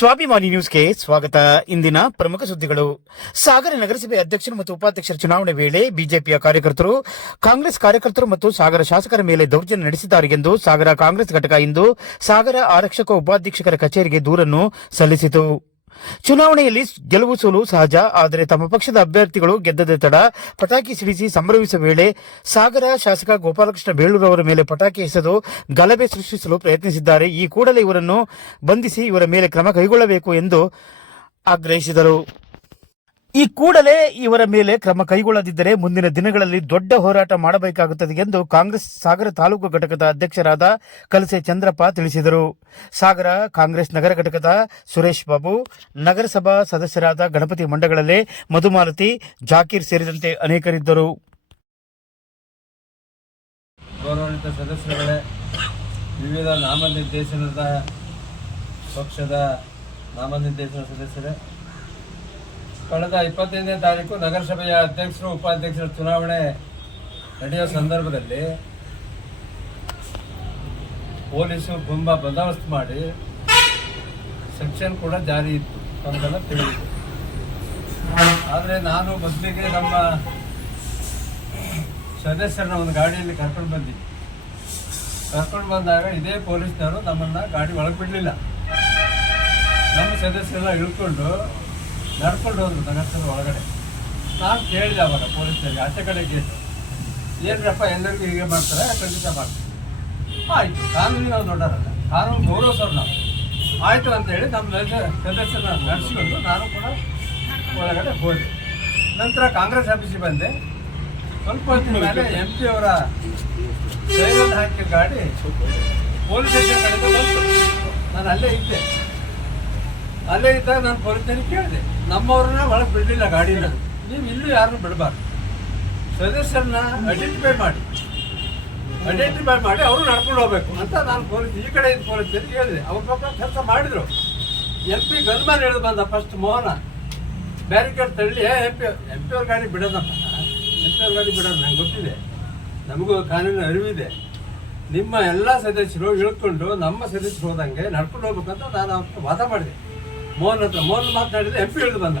ಸ್ವಾಭಿಮಾನಿ ನ್ಯೂಸ್ಗೆ ಸ್ವಾಗತ. ಇಂದಿನ ಪ್ರಮುಖ ಸುದ್ದಿಗಳು. ಸಾಗರ ನಗರಸಭೆ ಅಧ್ಯಕ್ಷರು ಮತ್ತು ಉಪಾಧ್ಯಕ್ಷರ ಚುನಾವಣೆ ವೇಳೆ ಬಿಜೆಪಿಯ ಕಾರ್ಯಕರ್ತರು, ಕಾಂಗ್ರೆಸ್ ಕಾರ್ಯಕರ್ತರು ಮತ್ತು ಸಾಗರ ಶಾಸಕರ ಮೇಲೆ ದೌರ್ಜನ್ಯ ನಡೆಸಿದ್ದಾರೆ ಎಂದು ಸಾಗರ ಕಾಂಗ್ರೆಸ್ ಘಟಕ ಇಂದು ಸಾಗರ ಆರಕ್ಷಕ ಉಪಾಧ್ಯಕ್ಷಕರ ಕಚೇರಿಗೆ ದೂರನ್ನು ಸಲ್ಲಿಸಿತು. ಚುನಾವಣೆಯಲ್ಲಿ ಗೆಲುವು ಸೋಲು ಸಹಜ, ಆದರೆ ತಮ್ಮ ಪಕ್ಷದ ಅಭ್ಯರ್ಥಿಗಳು ಗೆದ್ದದೆ ತಡ. ಪಟಾಕಿ ಸಿಡಿಸಿ ಸಂಭ್ರಮಿಸುವ ವೇಳೆ ಸಾಗರ ಶಾಸಕ ಗೋಪಾಲಕೃಷ್ಣ ಬೇಳೂರು ಅವರ ಮೇಲೆ ಪಟಾಕಿ ಎಸೆದು ಗಲಭೆ ಸೃಷ್ಟಿಸಲು ಪ್ರಯತ್ನಿಸಿದ್ದಾರೆ. ಈ ಕೂಡಲೇ ಇವರನ್ನು ಬಂಧಿಸಿ ಇವರ ಮೇಲೆ ಕ್ರಮ ಕೈಗೊಳ್ಳಬೇಕು ಎಂದು ಆಗ್ರಹಿಸಿದರು. ಈ ಕೂಡಲೇ ಇವರ ಮೇಲೆ ಕ್ರಮ ಕೈಗೊಳ್ಳದಿದ್ದರೆ ಮುಂದಿನ ದಿನಗಳಲ್ಲಿ ದೊಡ್ಡ ಹೋರಾಟ ಮಾಡಬೇಕಾಗುತ್ತದೆ ಎಂದು ಕಾಂಗ್ರೆಸ್ ಸಾಗರ ತಾಲೂಕು ಘಟಕದ ಅಧ್ಯಕ್ಷರಾದ ಕಲಸೆ ಚಂದ್ರಪ್ಪ ತಿಳಿಸಿದರು. ಸಾಗರ ಕಾಂಗ್ರೆಸ್ ನಗರ ಘಟಕದ ಸುರೇಶ್ ಬಾಬು, ನಗರಸಭಾ ಸದಸ್ಯರಾದ ಗಣಪತಿ ಮಂಡಗಳಲ್ಲಿ ಮಧುಮಾಲತಿ, ಜಾಕೀರ್ ಸೇರಿದಂತೆ ಅನೇಕರಿದ್ದರು. ವಿವಿಧ ನಾಮನಿರ್ದೇಶನದ ಪಕ್ಷದ ನಾಮನಿರ್ದೇಶನ ಸದಸ್ಯರೇ ಕಳೆದ ಇಪ್ಪತ್ತೈದನೇ ತಾರೀಕು ನಗರಸಭೆಯ ಅಧ್ಯಕ್ಷರು, ಉಪಾಧ್ಯಕ್ಷರ ಚುನಾವಣೆ ನಡೆಯುವ ಸಂದರ್ಭದಲ್ಲಿ ಪೊಲೀಸು ತುಂಬ ಬಂದೋಬಸ್ತ್ ಮಾಡಿ ಸೆಕ್ಷನ್ ಕೂಡ ಜಾರಿ ಇತ್ತು ಅಂತೆಲ್ಲ ತಿಳಿದಿದೆ. ಆದರೆ ನಾನು ಮೊದಲಿಗೆ ನಮ್ಮ ಸದಸ್ಯರನ್ನ ಒಂದು ಗಾಡಿಯಲ್ಲಿ ಕರ್ಕೊಂಡು ಬಂದಿದ್ದೆ ಕರ್ಕೊಂಡು ಬಂದಾಗ ಇದೇ ಪೊಲೀಸ್ನವರು ನಮ್ಮನ್ನ ಗಾಡಿ ಒಳಗೆ ಬಿಡಲಿಲ್ಲ. ನಮ್ಮ ಸದಸ್ಯರೆಲ್ಲ ಇಳ್ಕೊಂಡು ನಡ್ಕೊಂಡು ಹೋದ್ರು ನಗರಸಭೆ ಒಳಗಡೆ. ನಾನು ಕೇಳಿದೆ ಅವಾಗ ಪೊಲೀಸರಿಗೆ ಆಚೆ ಕಡೆಗೆ ಏನ್ರಪ್ಪ ಎಲ್ಲರಿಗೂ ಹೀಗೆ ಮಾಡ್ತಾರೆ, ಖಂಡಿತ ಮಾಡ್ತಾರೆ. ಆಯಿತು ಕಾನೂನು ನಾವು ದೊಡ್ಡರಲ್ಲ ಕಾನೂನು ಗೌರವಿಸೋರು ನಾವು. ಆಯಿತು ಅಂತ ಹೇಳಿ ನಮ್ಮ ಸದಸ್ಯರನ್ನ ನಡೆಸ್ಕೊಂಡು ನಾನು ಕೂಡ ಒಳಗಡೆ ಹೋದೆ. ನಂತರ ಕಾಂಗ್ರೆಸ್ ಆಫೀಸಿಗೆ ಬಂದೆ. ಸ್ವಲ್ಪ ಹೊತ್ತಿನ ಮೇಲೆ ಎಂ ಪಿ ಅವರ ಹಾಕಿ ಗಾಡಿ ಪೊಲೀಸ್ ಸ್ಟೇಷನ್ ಬಂತು. ನಾನು ಅಲ್ಲೇ ಇದ್ದೆ. ಅಲ್ಲೇ ಇದ್ದಾಗ ನಾನು ಪೊಲೀಸರಿಗೆ ಕೇಳಿದೆ. ನಮ್ಮವ್ರನ್ನ ಒಳಗೆ ಬಿಡಲಿಲ್ಲ ಗಾಡಿನ ನೀವು ಇಲ್ಲೂ ಯಾರನ್ನು ಬಿಡಬಾರ್ದು. ಸದಸ್ಯರನ್ನ ಐಡೆಂಟಿಫೈ ಮಾಡಿ. ಐಡೆಂಟಿಫೈ ಮಾಡಿ ಅವರು ನಡ್ಕೊಂಡು ಹೋಗ್ಬೇಕು ಅಂತ ನಾನು ಪೊಲೀಸ್ ಈ ಕಡೆ ಇದ್ದ ಪೊಲೀಸರಿಗೆ ಹೇಳಿದೆ. ಅವ್ರ ಪಕ್ಕ ಕೆಲಸ ಮಾಡಿದರು. ಎಂ ಪಿ ಗನ್ಮ್ಯಾನ್ ಹಿಡಿದು ಬಂದ ಫಸ್ಟ್ ಮೋಹನ. ಬ್ಯಾರಿಕೇಡ್ ತಳ್ಳಿ ಎಂ ಪಿ ಎಂ ಪಿ ಅವ್ರ ಗಾಡಿ ಬಿಡೋದಪ್ಪ. ಎಂ ಪಿ ಅವ್ರ ಗಾಡಿ ಬಿಡೋದು ನಂಗೆ ಗೊತ್ತಿದೆ. ನಮಗೂ ಕಾನೂನು ಅರಿವಿದೆ. ನಿಮ್ಮ ಎಲ್ಲ ಸದಸ್ಯರು ಇಳ್ಕೊಂಡು ನಮ್ಮ ಸದಸ್ಯರು ಹೋದಂಗೆ ನಡ್ಕೊಂಡು ಹೋಗ್ಬೇಕಂತ ನಾನು ಅವ್ರ ವಾದ ಮಾಡಿದೆ. ಮೋಹನ್ ಹತ್ರ, ಮೋಹನ್ ಮಾತನಾಡಿದ್ರೆ ಎಂ ಪಿ ಬಂದ.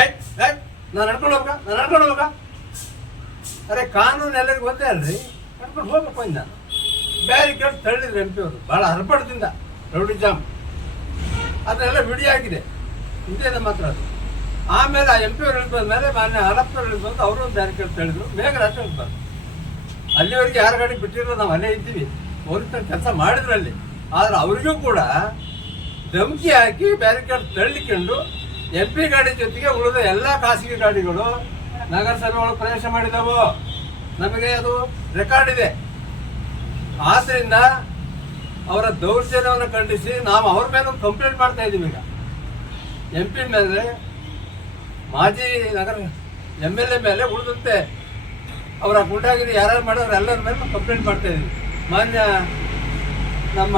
ಏಯ್ ನಾನು ನಡ್ಕೊಂಡು ಹೋಗ ನಾನು ನಡ್ಕೊಂಡು ಹೋಗ ಅರೆ, ಕಾನೂನು ಎಲ್ಲರಿಗೂ ಗೊತ್ತೇ ಅಲ್ರಿ? ನಡ್ಕೊಂಡು ಹೋಗ್ಬೇಕು ಇಂದ ನಾನು ಬ್ಯಾರಿಕೇಡ್ ತಳ್ಳಿದ್ರು ಎಂ ಪಿ ಅವರು. ಭಾಳ ಹರ್ಬಡದಿಂದ ರೌಡಿ ಜಾಮ್. ಅದನ್ನೆಲ್ಲ ವಿಡಿಯೋ ಆಗಿದೆ. ಹತ್ರ ಅದು. ಆಮೇಲೆ ಆ ಎಂ ಪಿ ಅವ್ರು ಇಳಿದು ಮೇಲೆ ಮಾನ್ಯ ಹರಪ್ಪನವ್ರು ಇಳಿದು ಬಂದು ಅವರು ಒಂದು ಬ್ಯಾರಿಕೇಡ್ ಬೇಗ ರಾಷ್ಟ್ರ ಬಂದು ಅಲ್ಲಿವರೆಗೆ ಯಾರ ಗಾಡಿ ಬಿಟ್ಟಿರೋ ನಾವು ಅಲ್ಲೇ ಇದ್ದೀವಿ. ಪೊಲೀಸರು ಕೆಲಸ ಮಾಡಿದ್ರಲ್ಲಿ ಆದ್ರೆ ಅವರಿಗೂ ಕೂಡ ಧಮಕಿ ಹಾಕಿ ಬ್ಯಾರಿಕೇಡ್ ತಳ್ಳಿಕೊಂಡು ಎಂ ಪಿ ಗಾಡಿ ಜೊತೆಗೆ ಉಳಿದ ಎಲ್ಲ ಖಾಸಗಿ ಗಾಡಿಗಳು ನಗರಸಭೆ ಒಳಗೆ ಪ್ರವೇಶ ಮಾಡಿದವು. ನಮಗೆ ಅದು ರೆಕಾರ್ಡ್ ಇದೆ. ಆದ್ರಿಂದ ಅವರ ದೌರ್ಜನ್ಯವನ್ನು ಖಂಡಿಸಿ ನಾವು ಅವ್ರ ಮೇಲೆ ಒಂದು ಕಂಪ್ಲೇಂಟ್ ಮಾಡ್ತಾ ಇದ್ದೀವಿ ಈಗ. ಎಂ ಪಿ ಮೇಲೆ, ಮಾಜಿ ನಗರ ಎಂ ಎಲ್ ಎ ಮೇಲೆ ಉಳಿದಂತೆ ಅವರ ಗುಂಡಾಗಿರಿ ಯಾರ್ಯಾರು ಮಾಡೋರು ಎಲ್ಲರ ಮೇಲೆ ಕಂಪ್ಲೇಂಟ್ ಮಾಡ್ತಾ ಇದ್ದೀವಿ. ಮಾನ್ಯ ನಮ್ಮ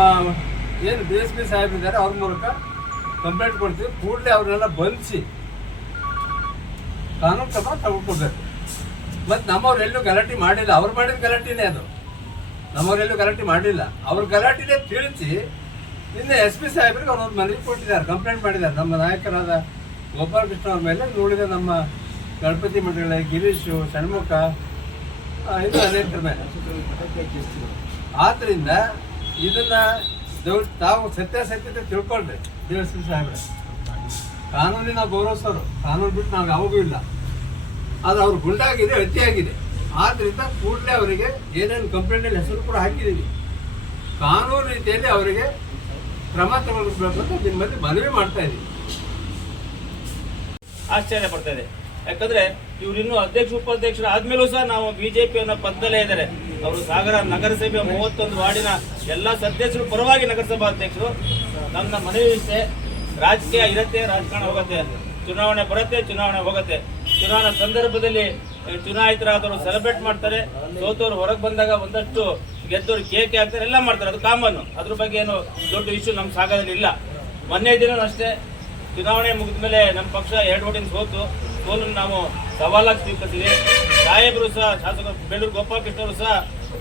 ಏನು ಬಿ ಎಸ್ ಪಿ ಸಾಹೇಬ್ರಿದ್ದಾರೆ ಅವ್ರ ಮೂಲಕ ಕಂಪ್ಲೇಂಟ್ ಕೊಡ್ತೀವಿ. ಕೂಡಲೇ ಅವ್ರನ್ನೆಲ್ಲ ಬಂಧಿಸಿ ಕಾನೂನು ಕ್ರಮ ತಗೊಂಡ್ಕೊಡ್ಬೇಕು. ಮತ್ತು ನಮ್ಮವ್ರು ಎಲ್ಲೂ ಗಲಾಟೆ ಮಾಡಿಲ್ಲ. ಅವ್ರು ಮಾಡಿದ ಗಲಾಟೆನೇ ಅದು. ನಮ್ಮವರೆಲ್ಲೂ ಗಲಾಟೆ ಮಾಡಿಲ್ಲ. ಅವ್ರ ಗಲಾಟೆನೇ ತಿಳಿಸಿ ನಿನ್ನೆ ಎಸ್ ಪಿ ಸಾಹೇಬ್ರಿಗೆ ಅವ್ರೊಂದು ಮನವಿ ಕೊಟ್ಟಿದ್ದಾರೆ ಕಂಪ್ಲೇಂಟ್ ಮಾಡಿದ್ದಾರೆ. ನಮ್ಮ ನಾಯಕರಾದ ಗೋಪಾಲಕೃಷ್ಣ ಅವ್ರ ಮೇಲೆ ನೋಡಿದ ನಮ್ಮ ಗಣಪತಿ ಮಂಡಳ ಗಿರೀಶು ಷಣ್ಮುಖ ಇದು ಅನೇಕರ ಮೇಲೆ. ಆದ್ದರಿಂದ ಇದನ್ನ ದೌರ್ ತಾವು ಸತ್ಯಾಸತ್ಯತೆ ತಿಳ್ಕೊಳ್ಳಿ ದೇವಸ್ಥಾನ ಸಾಹೇಬ್ರೆ. ಕಾನೂನಿನ ಗೌರವಿಸೋರು ಕಾನೂನು ಬಿಟ್ಟು ನಾವು ಯಾವಾಗೂ ಇಲ್ಲ. ಅದು ಅವ್ರ ಗುಂಡಾಗಿದೆ ಅತಿಯಾಗಿದೆ ಆದ್ದರಿಂದ ಕೂಡಲೇ ಅವರಿಗೆ ಏನೇನು ಕಂಪ್ಲೇಂಟಲ್ಲಿ ಹೆಸರು ಕೂಡ ಹಾಕಿದ್ದೀವಿ ಕಾನೂನು ರೀತಿಯಲ್ಲಿ ಅವರಿಗೆ ಕ್ರಮ ತಗೊಳ್ಬೇಕು ಅಂತ ನಿಮ್ಮಲ್ಲಿ ಮನವಿ ಮಾಡ್ತಾ ಇದ್ದೀವಿ ಆಶ್ಚರ್ಯ ಪಡ್ತಾ ಇದೆ. ಯಾಕಂದ್ರೆ ಇವ್ರು ಇನ್ನು ಅಧ್ಯಕ್ಷ ಉಪಾಧ್ಯಕ್ಷರು ಆದ್ಮೇಲೂ ಸಹ ನಾವು ಬಿಜೆಪಿ ಅನ್ನೋ ಪದದಲ್ಲೇ ಇದ್ದಾರೆ. ಅವರು ಸಾಗರ ನಗರಸಭೆ ಮೂವತ್ತೊಂದು ವಾರ್ಡಿನ ಎಲ್ಲ ಸದಸ್ಯರು, ಪರವಾಗಿ ನಗರಸಭಾ ಅಧ್ಯಕ್ಷರು, ನನ್ನ ಮನವಿ ಇಷ್ಟೆ, ರಾಜಕೀಯ ಇರತ್ತೆ, ರಾಜಕಾರಣ ಹೋಗುತ್ತೆ ಚುನಾವಣೆ ಬರುತ್ತೆ, ಚುನಾವಣೆ ಹೋಗುತ್ತೆ. ಚುನಾವಣಾ ಸಂದರ್ಭದಲ್ಲಿ ಚುನಾಯಿತರಾದವರು ಸೆಲೆಬ್ರೇಟ್ ಮಾಡ್ತಾರೆ, ಸೋತವ್ರು ಹೊರಗೆ ಬಂದಾಗ ಒಂದಷ್ಟು ಗೆದ್ದವರು ಕೇಕೆ ಹಾಕ್ತಾರೆ ಎಲ್ಲ ಮಾಡ್ತಾರೆ. ಅದು ಕಾಮನ್ ಅದ್ರ ಬಗ್ಗೆ ಏನು ದೊಡ್ಡ ಇಶ್ಯೂ ನಮ್ಮ ಸಾಗದಲ್ಲಿ ಇಲ್ಲ. ಮೊನ್ನೆ ದಿನ ಅಷ್ಟೇ, ಚುನಾವಣೆ ಮುಗಿದ ಮೇಲೆ ನಮ್ಮ ಪಕ್ಷ ಎರಡು ಓಟಿನ ಸೋತು ಸೋಲನ್ನು ನಾವು ಸವಾಲಾಗಿ ಸ್ವೀಕರಿಸಿದೆ ಸಾಹೇಬರು ಸಹ, ಶಾಸಕ ಬೆಳ್ಳೂರು ಗೋಪಾಲಕೃಷ್ಣ ಅವರು ಸಹ,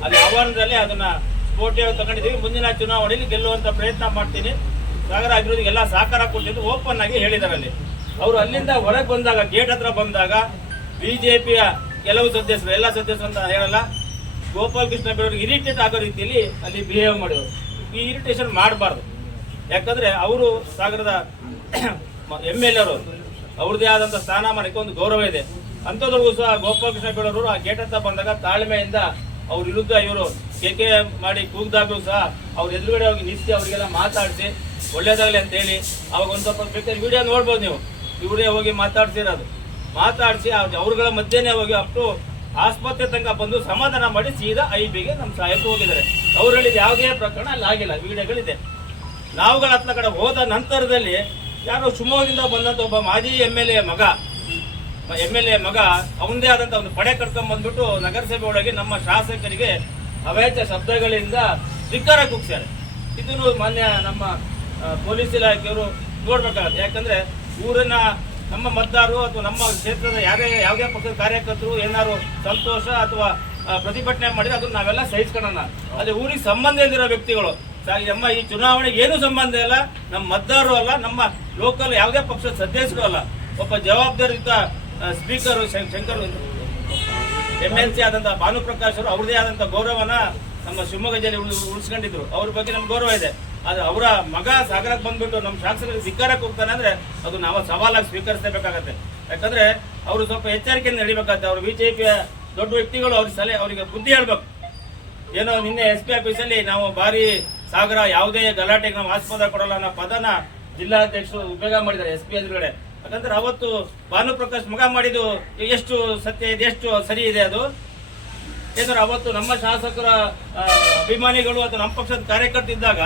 ಅಲ್ಲಿ ಆಹ್ವಾನದಲ್ಲಿ ಅದನ್ನ ಸ್ಫೋಟಿಯಾಗಿ ತಗೊಂಡಿದ್ದೀವಿ. ಮುಂದಿನ ಚುನಾವಣೆಯಲ್ಲಿ ಗೆಲ್ಲುವಂತ ಪ್ರಯತ್ನ ಮಾಡ್ತೀನಿ. ಸಾಗರ ಅಭಿವೃದ್ಧಿಗೆ ಎಲ್ಲ ಸಹಕಾರ ಕೊಟ್ಟಿದ್ದು ಓಪನ್ ಆಗಿ ಹೇಳಿದ್ದಾರೆ ಅಲ್ಲಿ. ಅವರು ಅಲ್ಲಿಂದ ಹೊರಗೆ ಬಂದಾಗ ಗೇಟ್ ಹತ್ರ ಬಂದಾಗ ಬಿಜೆಪಿಯ ಕೆಲವು ಸದಸ್ಯರು, ಎಲ್ಲ ಸದಸ್ಯರು ಅಂತ ಹೇಳಲ್ಲ ಗೋಪಾಲ್ ಕೃಷ್ಣ ಇರಿಟೇಟ್ ಆಗೋ ರೀತಿಯಲ್ಲಿ ಅಲ್ಲಿ ಬಿಹೇವ್ ಮಾಡಿದ್ರು ಈ ಇರಿಟೇಷನ್ ಮಾಡಬಾರ್ದು. ಯಾಕಂದ್ರೆ ಅವರು ಸಾಗರದ ಎಂ ಎಲ್ ಎರು ಅವ್ರದೇ ಆದಂತ ಸ್ಥಾನಮಾನಕ್ಕೆ ಒಂದು ಗೌರವ ಇದೆ. ಅಂಥದ್ರಿಗೂ ಸಹ ಗೋಪಾಲಕೃಷ್ಣ ಬೇಡವರು ಆ ಗೇಟ್ ಹತ್ರ ಬಂದಾಗ ತಾಳ್ಮೆಯಿಂದ ಅವ್ರ ವಿರುದ್ಧ ಇವರು ಕೇಕೆ ಮಾಡಿ ಕೂಗ್ದಾಗಲೂ ಸಹ ಅವ್ರ ಎದುರುಗಡೆ ಹೋಗಿ ನಿಲ್ಲಿಸಿ ಅವರಿಗೆಲ್ಲ ಮಾತಾಡಿಸಿ ಒಳ್ಳೇದಾಗಲಿ ಅಂತ ಹೇಳಿ ಅವಾಗ ಒಂದು ಸ್ವಲ್ಪ ಬೇಕಾದ್ರೆ ವಿಡಿಯೋ ನೋಡ್ಬೋದು ನೀವು. ಇವರೇ ಹೋಗಿ ಮಾತಾಡ್ಸಿರೋದು. ಮಾತಾಡಿಸಿ ಅವ್ರಗಳ ಮಧ್ಯೆನೇ ಹೋಗಿ ಅಷ್ಟು ಆಸ್ಪತ್ರೆ ತನಕ ಬಂದು ಸಮಾಧಾನ ಮಾಡಿ ಸೀದಾ ಐ ಬಿಗೆ ನಮ್ಮ ಸಹಾಯಕ್ಕೆ ಹೋಗಿದ್ದಾರೆ. ಅವ್ರು ಹೇಳಿದ ಯಾವುದೇ ಪ್ರಕರಣ ಅಲ್ಲಿ ಆಗಿಲ್ಲ. ವಿಡಿಯೋಗಳಿದೆ. ನಾವುಗಳ ಹತ್ರ ಕಡೆ ಹೋದ ನಂತರದಲ್ಲಿ ಯಾರೋ ಶಿವಮೊಗ್ಗದಿಂದ ಬಂದಂತ ಒಬ್ಬ ಮಾಜಿ ಎಂ ಎಲ್ ಎ ಮಗ ಎಂ ಎಲ್ ಎ ಮಗ, ಅವನದೇ ಆದಂತ ಒಂದು ಪಡೆ ಕಟ್ಕೊಂಡ್ ಬಂದ್ಬಿಟ್ಟು ನಗರಸಭೆ ಒಳಗೆ ನಮ್ಮ ಶಾಸಕರಿಗೆ ಅವೇಚ ಶಬ್ದಗಳಿಂದ ಧಿಕ್ಕಾರ ಕುಗ್ಸ್ಯಾರೆ. ಇದನ್ನು ಮಾನ್ಯ ನಮ್ಮ ಪೊಲೀಸ್ ಇಲಾಖೆಯವರು ನೋಡ್ಬೇಕಾಗತ್ತೆ. ಯಾಕಂದ್ರೆ ಊರಿನ ನಮ್ಮ ಮತದಾರರು ಅಥವಾ ನಮ್ಮ ಕ್ಷೇತ್ರದ ಯಾರೇ, ಯಾವುದೇ ಪಕ್ಷದ ಕಾರ್ಯಕರ್ತರು ಏನಾದ್ರು ಸಂತೋಷ ಅಥವಾ ಪ್ರತಿಭಟನೆ ಮಾಡಿದ್ರೆ ಅದನ್ನ ನಾವೆಲ್ಲ ಸಹಿಸ್ಕೊಳ್ಳೋಣ. ಅದೇ ಊರಿಗೆ ಸಂಬಂಧ ಇಲ್ದಿರೋ ವ್ಯಕ್ತಿಗಳು. ನಮ್ಮ ಈ ಚುನಾವಣೆಗೆ ಏನು ಸಂಬಂಧ ಇಲ್ಲ. ನಮ್ಮ ಮತದಾರರು ಅಲ್ಲ, ನಮ್ಮ ಲೋಕಲ್ ಯಾವುದೇ ಪಕ್ಷದ ಸದಸ್ಯರು ಅಲ್ಲ. ಒಬ್ಬ ಜವಾಬ್ದಾರಿಯುತ speaker Shankar M L C ಆದಂತಹ ಭಾನುಪ್ರಕಾಶ್ ಅವರು ಅವ್ರದೇ ಆದಂತಹ ಗೌರವನ ನಮ್ಮ ಶಿವಮೊಗ್ಗ ಜಿಲ್ಲೆ ಉಳ್- ಉಳಿಸ್ಕೊಂಡಿದ್ರು. ಅವ್ರ ಬಗ್ಗೆ ನಮ್ಗೆ ಗೌರವ ಇದೆ. ಆದ್ರೆ ಅವರ ಮಗ ಸಾಗರಕ್ಕೆ ಬಂದ್ಬಿಟ್ಟು ನಮ್ಮ ಶಾಸಕರಿಗೆ ಧಿಕ್ಕಾರಕ್ಕೆ ಹೋಗ್ತಾನೆ ಅಂದ್ರೆ ಅದು ನಾವು ಸವಾಲಾಗಿ ಸ್ವೀಕರಿಸಬೇಕಾಗತ್ತೆ ಯಾಕಂದ್ರೆ ಅವರು ಸ್ವಲ್ಪ ಎಚ್ಚರಿಕೆಯಿಂದ ನಡಿಬೇಕಾಗತ್ತೆ. ಅವರು ಬಿಜೆಪಿಯ ದೊಡ್ಡ ವ್ಯಕ್ತಿಗಳು ಅವ್ರ ಸಲಹೆ, ಅವರಿಗೆ ಬುದ್ಧಿ ಹೇಳ್ಬೇಕು. ಏನೋ ನಿನ್ನೆ ಎಸ್ ಪಿ ಆಫೀಸಲ್ಲಿ ನಾವು ಬಾರಿ ಸಾಗರ ಯಾವುದೇ ಗಲಾಟೆಗೆ ನಾವು ಆಸ್ಪದ ಕೊಡಲ್ಲ ಅನ್ನೋ ಪದನ ಜಿಲ್ಲಾಧ್ಯಕ್ಷರು ಉಪಯೋಗ ಮಾಡಿದ್ದಾರೆ ಎಸ್ ಪಿ ಎದುರುಗಡೆ. ಯಾಕಂದ್ರೆ ಅವತ್ತು ಭಾನುಪ್ರಕಾಶ್ ಮುಖ ಮಾಡಿದ್ದು ಎಷ್ಟು ಸತ್ಯ ಇದೆ, ಎಷ್ಟು ಸರಿ ಇದೆ ಅದು? ಯಾಕಂದ್ರೆ ಅವತ್ತು ನಮ್ಮ ಶಾಸಕರ ಅಭಿಮಾನಿಗಳು ಅಥವಾ ನಮ್ಮ ಪಕ್ಷದ ಕಾರ್ಯಕರ್ತ ಇದ್ದಾಗ,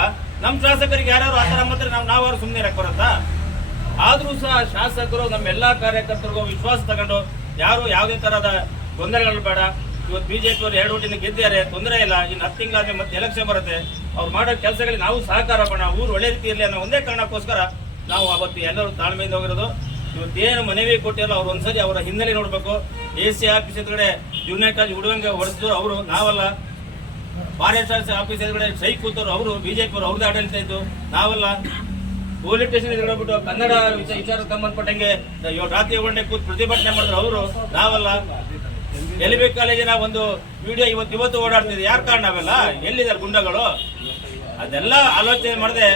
ನಮ್ಮ ಶಾಸಕರಿಗೆ ಯಾರು ಆ ಥರ ಮಾತ್ರ ನಾವು ನಾವಾರು ಸುಮ್ಮನೆ ಇರಕ್ ಬರುತ್ತಾ? ಆದ್ರೂ ಸಹ ಶಾಸಕರು, ನಮ್ಮ ಎಲ್ಲಾ ಕಾರ್ಯಕರ್ತರಿಗೂ ವಿಶ್ವಾಸ ತಗೊಂಡು, ಯಾರು ಯಾವುದೇ ತರಹದ ತೊಂದರೆಗಳು ಬೇಡ. ಇವತ್ತು ಬಿಜೆಪಿ ಅವರು ಎರಡು ಓಟಿನ ಗೆದ್ದಿದ್ದಾರೆ, ತೊಂದರೆ ಇಲ್ಲ, ಇನ್ನು ಹತ್ತು ತಿಂಗಳಾದ್ರೆ ಮತ್ತೆ ಎಲೆಕ್ಷನ್ ಬರುತ್ತೆ. ಅವ್ರು ಮಾಡೋ ಕೆಲಸಗಳಿಗೆ ನಾವು ಸಹಕಾರ ಮಾಡೋಣ ಊರು ಒಳ್ಳೆ ರೀತಿ ಇರಲಿ ಅನ್ನೋ ಒಂದೇ ಕಾರಣಕ್ಕೋಸ್ಕರ ನಾವು ಅವತ್ತು ಎಲ್ಲರೂ ತಾಳ್ಮೆಯಿಂದ ಹೋಗಿರೋದು. ಇವತ್ತೇನು ಮನವಿ ಕೊಟ್ಟಿರೋ ಅವ್ರು ಒಂದ್ಸರಿ ಅವರ ಹಿನ್ನೆಲೆ ನೋಡಬೇಕು. ಎ ಸಿ ಆಫೀಸ್ ಎದುರುಗಡೆ ಜೂನಿಯರ್ ಕಾಲೇಜ್ ಹುಡುಗಂಗೆ ಹೊಡೆಸಿದ್ರು ಅವರು, ನಾವಲ್ಲ. ಫಾರೆಸ್ಟ್ ಆಫೀಸ್ ಎದುರುಗಡೆ ಸೈ ಕೂತವ್ರು ಅವರು, ಬಿಜೆಪಿ ಅವರು ಅವ್ರದ್ದು ಆಡಳಿತ ಇದ್ದು ನಾವಲ್ಲ. ಪೊಲೀಸ್ ಸ್ಟೇಷನ್ ಎದುರುಗಡೆ ಬಿಟ್ಟು ಕನ್ನಡ ವಿಚಾರ ವಿಚಾರಕ್ಕೆ ಸಂಬಂಧಪಟ್ಟಂಗೆ ರಾತ್ರಿ ಒಳ್ಳೆ ಕೂತು ಪ್ರತಿಭಟನೆ ಮಾಡಿದ್ರು ಅವರು. ನಾವಲ್ಲ. ಎಲ್ಬಿ ಕಾಲೇಜಿನ ಒಂದು ವಿಡಿಯೋ ಇವತ್ತು ಇವತ್ತು ಓಡಾಡ್ತಿದೆ. ಯಾರ ಕಾರಣ ಅವೆಲ್ಲ? ಎಲ್ಲಿದ್ದಾರೆ ಗುಂಡಗಳು? ಅದೆಲ್ಲ ಆಲೋಚನೆ ಮಾಡದೆ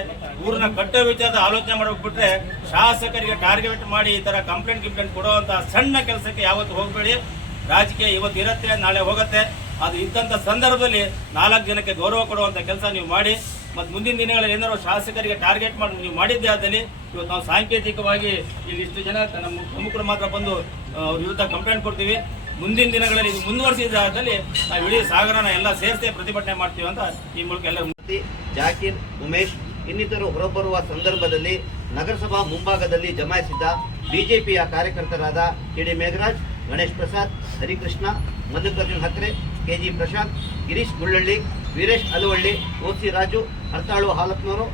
ಊರನ್ನ ಕಟ್ಟೋ ವಿಚಾರದ ಆಲೋಚನೆ ಮಾಡಬೇಕು ಬಿಟ್ರೆ ಶಾಸಕರಿಗೆ ಟಾರ್ಗೆಟ್ ಮಾಡಿ ಈ ತರ ಕಂಪ್ಲೇಂಟ್ ಗಿಂಪ್ಲೇಂಟ್ ಕೊಡುವಂತ ಸಣ್ಣ ಕೆಲಸಕ್ಕೆ ಯಾವತ್ತು ಹೋಗಬೇಡಿ. ರಾಜಕೀಯ ಇವತ್ತು ಇರುತ್ತೆ, ನಾಳೆ ಹೋಗುತ್ತೆ. ಅದು ಇದ್ದಂತ ಸಂದರ್ಭದಲ್ಲಿ ನಾಲ್ಕು ಜನಕ್ಕೆ ಗೌರವ ಕೊಡುವಂತ ಕೆಲಸ ನೀವು ಮಾಡಿ. ಮತ್ತು ಮುಂದಿನ ದಿನಗಳಲ್ಲಿ ಏನಾದರೂ ಶಾಸಕರಿಗೆ ಟಾರ್ಗೆಟ್ ಮಾಡಿ ನೀವು ಮಾಡಿದ್ದೆ ಆದಲ್ಲಿ ಇವತ್ತು ನಾವು ಸಾಂಕೇತಿಕವಾಗಿ ಇಲ್ಲಿ ಇಷ್ಟು ಜನ ನಮ್ಮ ಪ್ರಮುಖರು ಮಾತ್ರ ಬಂದು ಅವ್ರ ವಿರುದ್ಧ ಕಂಪ್ಲೇಂಟ್ ಕೊಡ್ತೀವಿ. ಮುಂದಿನ ದಿನಗಳಲ್ಲಿ ಇದು ಮುಂದುವರಿಸಿದಾದಲ್ಲಿ ನಾವು ಇಡೀ ಸಾಗರನ ಎಲ್ಲ ಸೇರಿಸಿ ಪ್ರತಿಭಟನೆ ಮಾಡ್ತೀವಿ ಅಂತ ಈ ಮೂಲಕ ಎಲ್ಲರೂ ಜಾಕೀರ್, ಉಮೇಶ್ ಇನ್ನಿತರು ಹೊರಬರುವ ಸಂದರ್ಭದಲ್ಲಿ ನಗರಸಭಾ ಮುಂಭಾಗದಲ್ಲಿ ಜಮಾಯಿಸಿದ್ದ ಬಿಜೆಪಿಯ ಕಾರ್ಯಕರ್ತರಾದ K D Megharaj, Ganesh Prasad, Harikrishna, Mallikarjun Hakre KG Prashanth, Girish Gullalli, Veeresh Aluvalli, OC Raju, Hartalu Halathnuru,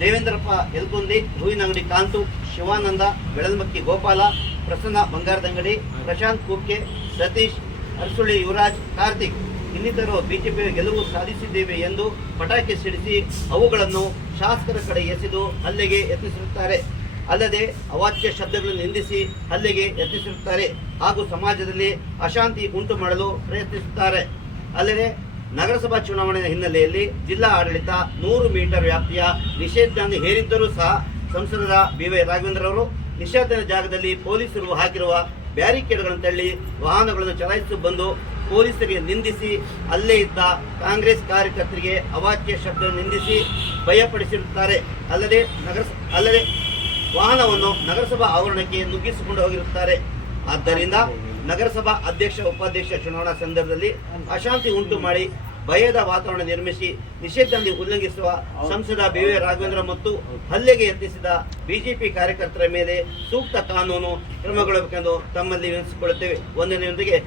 Devendrappa Elkundi Hoovinangadi Kanthu, Shivananda, Belalmakki Gopala, Prasanna Bangaradangadi, Prashanth Kukke, Satish, Arasulli Yuvaraj, Karthik. ಇನ್ನಿತರು BJP ಗೆಲುವು ಸಾಧಿಸಿದ್ದೇವೆ ಎಂದು ಪಟಾಕಿ ಸಿಡಿಸಿ ಅವುಗಳನ್ನು ಶಾಸಕರ ಕಡೆ ಎಸೆದು ಹಲ್ಲೆಗೆ ಯತ್ನಿಸಿರುತ್ತಾರೆ. ಅಲ್ಲದೆ ಅವಾಚ್ಯ ಶಬ್ದಗಳನ್ನು ನಿಂದಿಸಿ ಹಲ್ಲೆಗೆ ಯತ್ನಿಸಿರುತ್ತಾರೆ. ಹಾಗೂ ಸಮಾಜದಲ್ಲಿ ಅಶಾಂತಿ ಉಂಟು ಮಾಡಲು ಪ್ರಯತ್ನಿಸುತ್ತಾರೆ. ಅಲ್ಲದೆ ನಗರಸಭಾ ಚುನಾವಣೆಯ ಹಿನ್ನೆಲೆಯಲ್ಲಿ ಜಿಲ್ಲಾ ಆಡಳಿತ ನೂರು ಮೀಟರ್ ವ್ಯಾಪ್ತಿಯ ನಿಷೇಧಾಜ್ಞೆ ಹೇರಿದ್ದರೂ ಸಹ ಸಂಸದರ ಬಿ ವೈ ರಾಘವೇಂದ್ರ ಅವರು ನಿಷೇಧನ ಜಾಗದಲ್ಲಿ ಪೊಲೀಸರು ಹಾಕಿರುವ ಬ್ಯಾರಿಕೇಡ್ಗಳನ್ನು ತಳ್ಳಿ ವಾಹನಗಳನ್ನು ಚಲಾಯಿಸಿ ಬಂದು ಪೊಲೀಸರಿಗೆ ನಿಂದಿಸಿ, ಅಲ್ಲೇ ಇದ್ದ ಕಾಂಗ್ರೆಸ್ ಕಾರ್ಯಕರ್ತರಿಗೆ ಅವಾಚ್ಯ ಶಬ್ದ ನಿಂದಿಸಿ ಭಯಪಡಿಸಿರುತ್ತಾರೆ. ಅಲ್ಲದೆ ನಗರ ಅಲ್ಲದೆ ವಾಹನವನ್ನು ನಗರಸಭಾ ಆವರಣಕ್ಕೆ ನುಗ್ಗಿಸಿಕೊಂಡು ಹೋಗಿರುತ್ತಾರೆ. ಆದ್ದರಿಂದ ನಗರಸಭಾ ಅಧ್ಯಕ್ಷ, ಉಪಾಧ್ಯಕ್ಷ ಚುನಾವಣಾ ಸಂದರ್ಭದಲ್ಲಿ ಅಶಾಂತಿ ಉಂಟು ಮಾಡಿ ಭಯದ ವಾತಾವರಣ ನಿರ್ಮಿಸಿ ನಿಷೇಧದಲ್ಲಿ ಉಲ್ಲಂಘಿಸುವ ಸಂಸದ ಬಿ ವಿ ರಾಘವೇಂದ್ರ ಮತ್ತು ಹಲ್ಲೆಗೆ ಯತ್ನಿಸಿದ ಬಿಜೆಪಿ ಕಾರ್ಯಕರ್ತರ ಮೇಲೆ ಸೂಕ್ತ ಕಾನೂನು ಕ್ರಮಗೊಳ್ಳಬೇಕೆಂದು ತಮ್ಮಲ್ಲಿ ವಿನಿಸಿಕೊಳ್ಳುತ್ತೇವೆ ಒಂದನೆಯೊಂದಿಗೆ